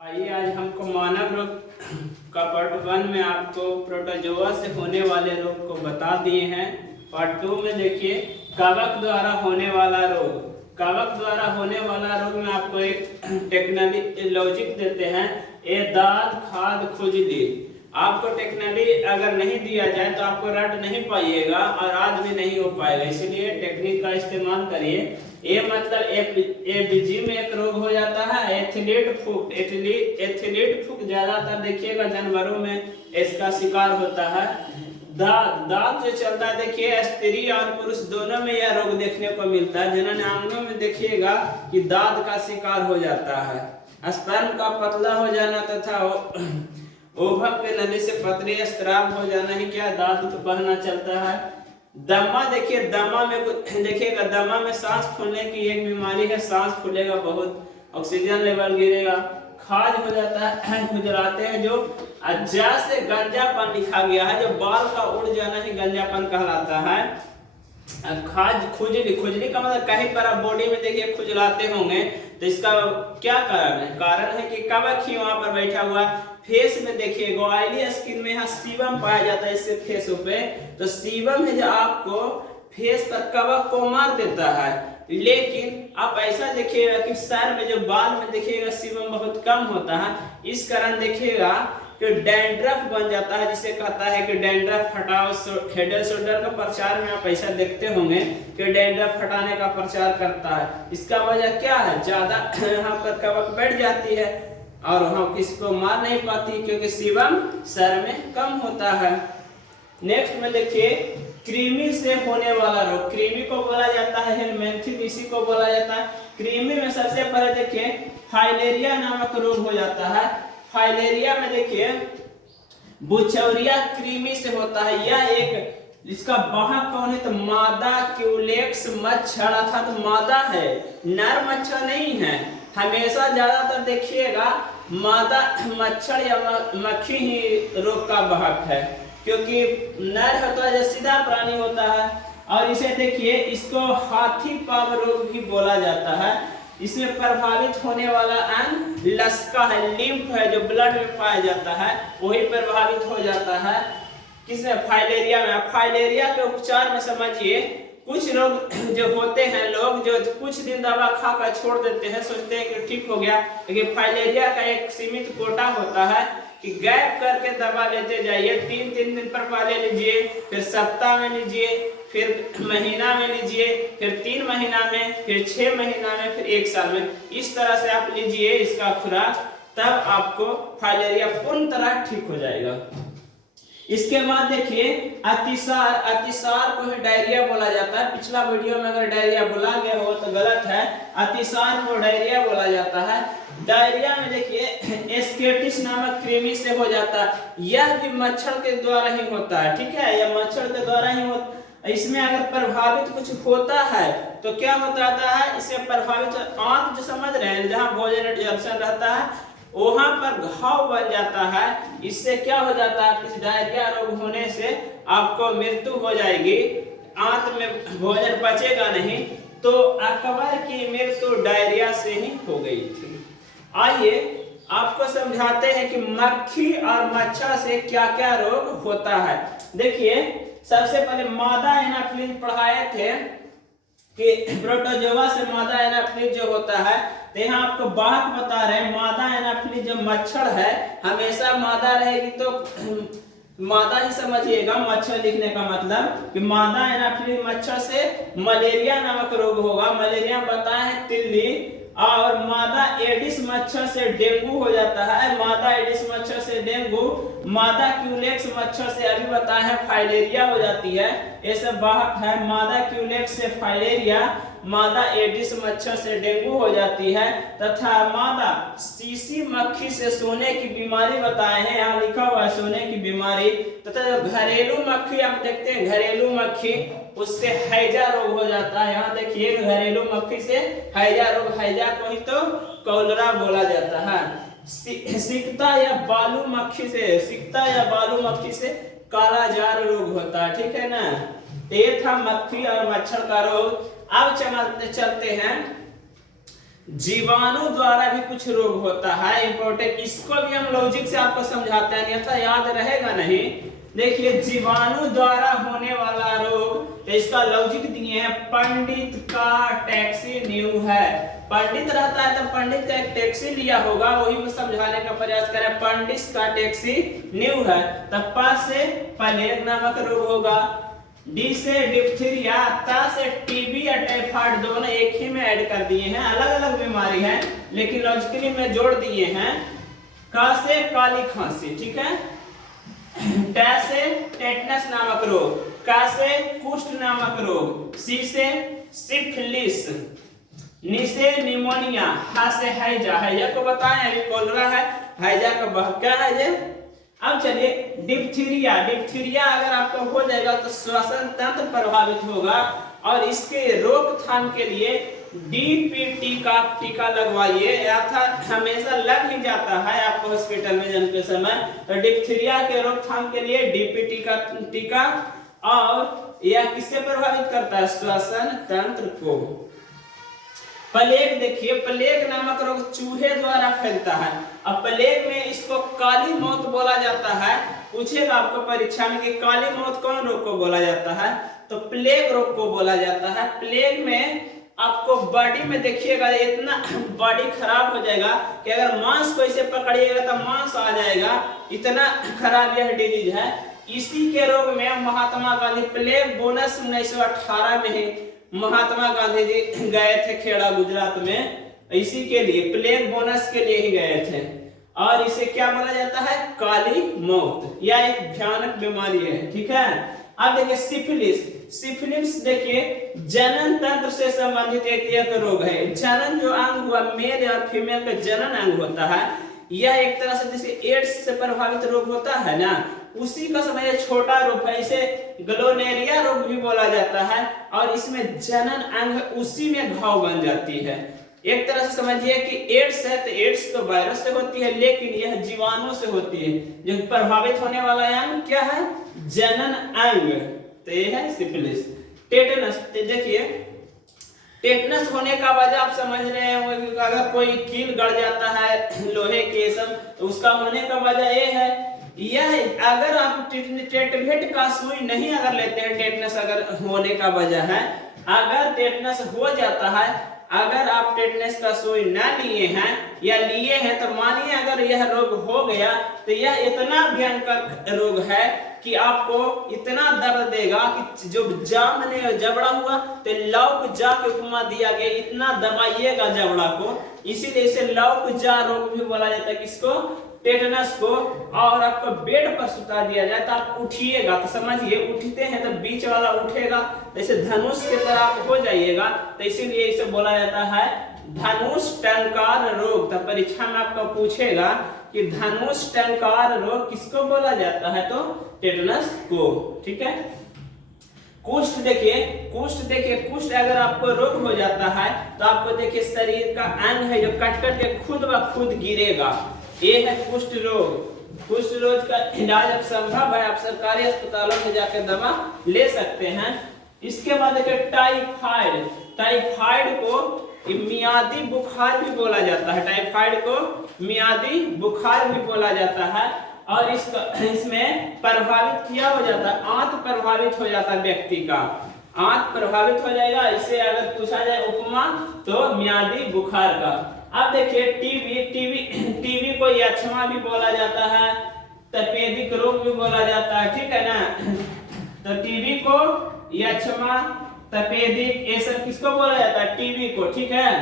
आइए आज हमको मानव रोग का पार्ट 1 में आपको प्रोटोजोआ से होने वाले रोग को बता दिए हैं। पार्ट 2 में देखिए कवक द्वारा होने वाला रोग। कवक द्वारा होने वाला रोग में आपको एक टेक्नोलॉजी देते हैं, ए दाद खाद खुजली। आपको टेक्नोलॉजी अगर नहीं दिया जाए तो आपको रट नहीं पाइएगा और आज भी नहीं हो पाएगा, इसलिए टेक्निक का इस्तेमाल करिए। ये मतलब एबीजी में एक रोग हो जाता है एथलीट फुक ज्यादातर देखिएगा जानवरों में इसका शिकार होता है। दांत जो चलता है देखिए स्त्री और पुरुष दोनों में यह रोग देखने को मिलता है। जननांगों में देखिएगा कि दांत का शिकार हो जाता है। स्पर्म का पतला हो जाना तथा ओभक के नली से पतली स्त्राव हो जाना ही क्या दांत बहना चलता है। दमा देखिए, दमा में देखिएगा दमा में सांस फूलने की एक बीमारी है, सांस फूलेगा बहुत, ऑक्सीजन लेवल गिरेगा। खाज हो जाता है, खुजलाते हैं जो अज्जा से गंजापन लिखा गया है, जो बाल का उड़ जाना ही गंजापन कहलाता है। खाज खुजली का मतलब कहीं पर आप बॉडी में देखिए खुजलाते होंगे तो इसका क्या कारण है? कारण है कि कवक ही वहां पर बैठा हुआ है। फेस में देखिए ऑयली स्किन में यहाँ सीबम पाया जाता है इससे फेसों पे, तो सीबम है जो आपको फेस पर कवक को मार देता है। लेकिन आप ऐसा देखिएगा कि सर में जो बाल में देखिएगा सीबम बहुत कम होता है, इस कारण देखिएगा कि डैंड्रफ बन जाता है, जिसे कहता है कि डैंड्रफ हटाओ। हेड एंड शोल्डर का प्रचार में आप ऐसा देखते होंगे कि डैंड्रफ हटाने का प्रचार करता है। इसका वजह क्या है? ज्यादा यहाँ पर कवक बैठ जाती है और वहां किसी को मार नहीं पाती क्योंकि सीबम सर में कम होता है। नेक्स्ट में देखिए कृमि से होने वाला रोग। कृमि को बोला जाता है हेलमिंथिस, इसी को बोला जाता है। कृमि में सबसे पहले देखिए फाइलेरिया नामक रोग हो जाता है। फाइलेरिया में देखिए बुचौरिया कृमि से होता है। यह एक इसका वाहक कौन है? तो मादा क्यूलेक्स मच्छर अर्थात मादा है, नर मच्छर नहीं है। हमेशा ज्यादातर देखिएगा मादा मच्छर या मक्खी ही रोग का वाहक है, क्योंकि नर होता है जो सीधा प्राणी होता है। और इसे देखिए इसको हाथी पाव रोग भी बोला जाता है। इसमें प्रभावित होने वाला अंग लसका है, लिम्फ है, जो ब्लड में पाया जाता है, वही प्रभावित हो जाता है। किसमें? फाइलेरिया में। फाइलेरिया के उपचार में समझिए कुछ लोग जो होते हैं, लोग जो कुछ दिन दवा खाकर छोड़ देते हैं, सोचते हैं कि ठीक हो गया, लेकिन फाइलेरिया का एक सीमित कोटा होता है कि गैप करके दवा लेते जाइए। 3-3 दिन पर पहले लीजिए, फिर सप्ताह में लीजिए, फिर महीना में लीजिए, फिर 3 महीना में, फिर 6 महीना में, फिर 1 साल में। इस तरह से आप लीजिए इसका खुराक, तब आपको फाइलेरिया पूर्ण तरह ठीक हो जाएगा। इसके बाद देखिए अतिसार। अतिसार को ही डायरिया बोला जाता है। पिछला वीडियो में अगर डायरिया बोला गया हो तो गलत है, अतिसार को डायरिया बोला जाता है। डायरिया में देखिए एस्केटिस नामक कृमि से हो जाता है। यह भी मच्छर के द्वारा ही होता है, ठीक है, यह मच्छर के द्वारा ही होता है। इसमें अगर प्रभावित कुछ होता है तो क्या होता है? इससे प्रभावित आंत जो समझ रहे हैं, जहाँ भोजन एब्जॉर्प्शन रहता है वहां पर घाव बन जाता है। इससे क्या हो जाता है? इस डायरिया रोग होने से आपको मृत्यु हो जाएगी, आंत में भोजन पचेगा नहीं। तो अकबर की मृत्यु डायरिया से ही हो गई थी। आइए आपको समझाते हैं कि मक्खी और मच्छर से क्या क्या रोग होता है। देखिए सबसे पहले मादा एनाफिलीज पढ़ाए थे कि प्रोटोजोआ से मादा एनाफिलीज जो होता है, तो यहाँ आपको वाहक बता रहे हैं। मादा एनाफिलीज जो मच्छर है हमेशा मादा रहेगी, तो मादा ही समझिएगा। मच्छर लिखने का मतलब कि मादा एनाफिलीज मच्छर से मलेरिया नामक रोग होगा। मलेरिया बताए हैं तिल्ली। और मादा एडिस मच्छर से डेंगू हो जाता है। मादा एडिस मच्छर से डेंगू, मादा क्यूलेक्स मच्छर से अभी बताए हैं फाइलेरिया हो जाती है। ये सब वाहक है। मादा क्यूलेक्स से फाइलेरिया, मादा एडिस मच्छर से डेंगू हो जाती है, तथा मादा सीसी मक्खी से सोने की बीमारी बताए हैं। यहाँ लिखा हुआ है सोने की बीमारी। तथा घरेलू मक्खी आप देखते हैं, घरेलू मक्खी, उससे हैजा रोग हो जाता है। यहाँ देखिए घरेलू मक्खी से हैजा रोग, हैजा को ही तो कॉलरा बोला जाता है। सिकता या बालू मक्खी से, सिकता या बालू मक्खी से कालाजार रोग होता है, ठीक है ना। ये था मक्खी और मच्छर का रोग। अब चलते हैं जीवाणु द्वारा भी कुछ रोग होता है, इंपॉर्टेंट, इसको भी हम लॉजिक से आपको समझाते हैं, अन्यथा याद रहेगा नहीं। देखिए जीवाणु द्वारा होने वाला रोग, तो इसका लॉजिक दिए हैं, पंडित का टैक्सी न्यू है। पंडित रहता है तो पंडित का एक टैक्सी लिया होगा, वही को समझाने का प्रयास करें। पंडित का टैक्सी न्यू है, तब प से प्लेग नामक रोग होगा, डी से डिप्थीरिया, ता से टीबी या टाइफाइड, दोनों एक ही में ऐड कर दिए हैं, अलग अलग बीमारी है लेकिन लॉजिकली में जोड़ दिए हैं। का से काली खांसी, ठीक है। टे से टेटनस नामक रोग, का से कुष्ठ नामक रोग, सी से सिफिलिस, नी से निमोनिया, हा से हैजा, हैजा को बताएं अभी कोलरा है, हैजा का क्या है ये। अब चलिए डिप्थीरिया, डिप्थीरिया अगर आपको हो जाएगा तो श्वसन तंत्र प्रभावित होगा, और इसके रोकथाम के लिए डीपीटी का टीका लगवाइए, अर्थात हमेशा लग ही जाता है आपको हॉस्पिटल में जन्म समय। तो डिप्थीरिया के रोकथाम के लिए डीपीटी का टीका, और यह किससे प्रभावित करता है, श्वसन तंत्र को। प्लेग, देखिए प्लेग नामक रोग चूहे द्वारा फैलता है। अब प्लेग में इसको काली मौत बोला जाता है, पूछेगा आपको परीक्षा में कि काली मौत कौन रोग को बोला जाता है, तो प्लेग रोग को बोला जाता है। प्लेग में आपको बॉडी में देखिएगा इतना बॉडी खराब हो जाएगा कि अगर मांस को इसे पकड़िएगा तो मांस आ जाएगा, इतना खराब यह डिजीज है। इसी के रोग में महात्मा गांधी प्लेग बोनस 1918 में ही महात्मा गांधी जी गए थे खेड़ा गुजरात में, इसी के लिए प्लेग बोनस के लिए ही गए थे। और इसे क्या बोला जाता है, काली मौत, यह एक भयानक बीमारी है, ठीक है। अब देखिए सिफिलिस, सिफिलिस देखिए जनन तंत्र से संबंधित एक रोग है। जनन जो अंग हुआ, मेल और फीमेल का जनन अंग होता है, यह एक तरह से जैसे एड्स से प्रभावित रोग होता है ना, उसी का समय छोटा रूप है, इसे ग्लोनेरिया रोग भी बोला जाता है। और इसमें जनन अंग उसी में घाव बन जाती है। एक तरह से समझिए कि एड्स है तो एड्स तो वायरस से होती है, लेकिन यह जीवाणु से होती है। जो प्रभावित होने वाला अंग क्या है, जनन अंग, तो यह है सिफिलिस। टेटनस, देखिए टेटनस होने का वजह आप समझ रहे हैं, अगर कोई कील गड़ जाता है लोहे के सब, तो उसका होने का वजह यह है, यह अगर आप टेटवेट का सुई नहीं अगर लेते हैं, टेटनस अगर होने का वजह है, अगर टेटनस हो जाता है, अगर आप टेटनस का सुई ना लिए हैं या लिए हैं, तो मानिए अगर यह रोग हो गया तो यह इतना भयंकर रोग है कि आपको इतना दर्द देगा कि जो जाम ने जबड़ा हुआ तो लौक जा के उपमा दिया गया, इतना दबाइएगा जबड़ा को, इसीलिए इसे लौक जा रोग भी बोला जाता है, किसको, टेटनस को। और आपको बेड पर सुता दिया जाए तो आप उठिएगा, तो समझिए उठते हैं तो बीच वाला उठेगा, जैसे धनुष की तरह आप हो जाइएगा, तो इसीलिए इसे बोला जाता है धनुष टंकार रोग। तो परीक्षा में आपको पूछेगा कि धनुष टंकार रोग किसको बोला जाता है, तो टेटनस को, ठीक है। कुष्ठ देखिए, कुष्ठ अगर आपको रोग हो जाता है तो आपको देखिए शरीर का अंग है जो कट कट के खुद ब खुद गिरेगा, ये है कुष्ठ रोग। कुष्ठ रोग का इलाज अब संभव है, आप सरकारी अस्पतालों में जाकर दवा ले सकते हैं। इसके बाद देखिए टाइफाइड, टाइफाइड को मियादी बुखार भी बोला जाता है, टाइफाइड को मियादी बुखार भी बोला जाता है। और इसमें प्रभावित किया हो जाता है, आंत प्रभावित हो जाता है व्यक्ति का, आंत प्रभावित हो जाएगा। इसे अगर पूछा जाए उपमा तो मियादी बुखार का। अब देखिए टीबी को यक्ष्मा भी बोला जाता है, तपेदिक रोग भी बोला जाता है, ठीक है ना। तो टीबी को यक्ष्मा, तपेदिक, ये सब किसको बोला जाता है, टीबी को, ठीक है।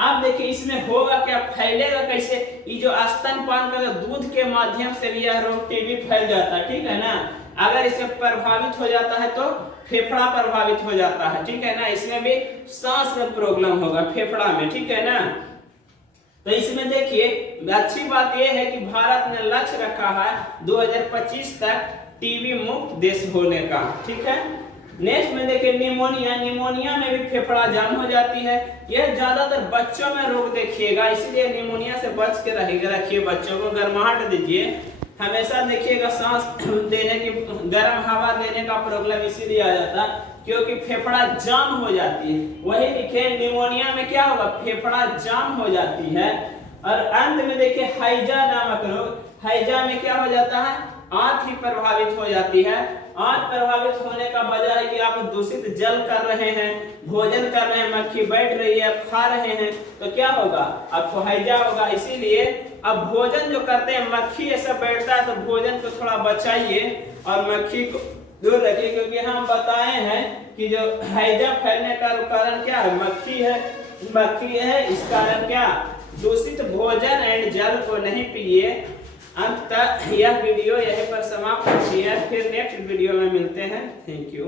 अब देखिए इसमें होगा क्या, फैलेगा कैसे, ये जो स्तनपान का दूध के माध्यम से भी यह रोग टीबी फैल जाता है, ठीक है ना। अगर इसमें प्रभावित हो जाता है तो फेफड़ा प्रभावित हो जाता है, ठीक है ना। इसमें भी सांस में प्रॉब्लम होगा फेफड़ा में, ठीक है ना। तो इसमें देखिए अच्छी बात यह है कि भारत ने लक्ष्य रखा है 2025 तक टीबी मुक्त देश होने का, ठीक है। नेक्स्ट में देखिए निमोनिया, निमोनिया में भी फेफड़ा जाम हो जाती है। यह ज्यादातर बच्चों में रोग देखिएगा, इसीलिए निमोनिया से बच के रखिए, बच्चों को गर्माहट दीजिए हमेशा। देखिएगा सांस देने की, गर्म हवा देने का प्रॉब्लम इसीलिए आ जाता है। क्योंकि फेफड़ा जाम हो जाती है। वही लिखे निमोनिया में क्या होगा, फेफड़ा जाम हो जाती है। और अंत में देखिए हैजा नामक रोग, हैजा में क्या हो जाता है, आंत ही प्रभावित हो जाती है। आंत प्रभावित होने का वजह है कि आप दूषित जल कर रहे हैं, भोजन कर रहे हैं, मक्खी बैठ रही है, आप खा रहे हैं, तो क्या होगा, आपको हैजा होगा। इसीलिए अब भोजन जो करते हैं, मक्खी ऐसा बैठता है, तो भोजन को थोड़ा बचाइए और मक्खी को दूर रखिए, क्योंकि हम बताए हैं कि जो हैजा फैलने का कारण क्या है, मक्खी है। मक्खी है, इस कारण क्या, दूषित भोजन एंड जल को नहीं पिए। अंत यह वीडियो यहीं पर समाप्त होती है, फिर नेक्स्ट वीडियो में मिलते हैं। Thank you.